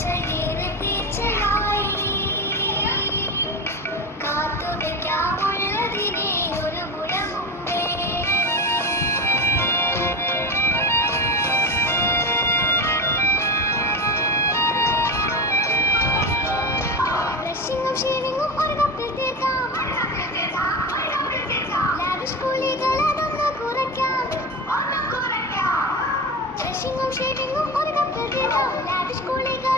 ശരീര തീർച്ചയായി കാത്തു വയ്ക്കാമുള്ളതിനെ ഒരു ഗുണമുണ്ടേ. ബ്രഷിങ്ങും ഷേവിങ്ങും ഒരു കപ്പിൽ തീർക്കാം. ലാവിഷ് കൂലികൾ അതൊന്ന് കുറയ്ക്കാം. ബ്രഷിങ്ങും ഷേവിങ്ങും ഒരു കപ്പിൽ തീർക്കാം. ലാവിഷ് കൂലികൾ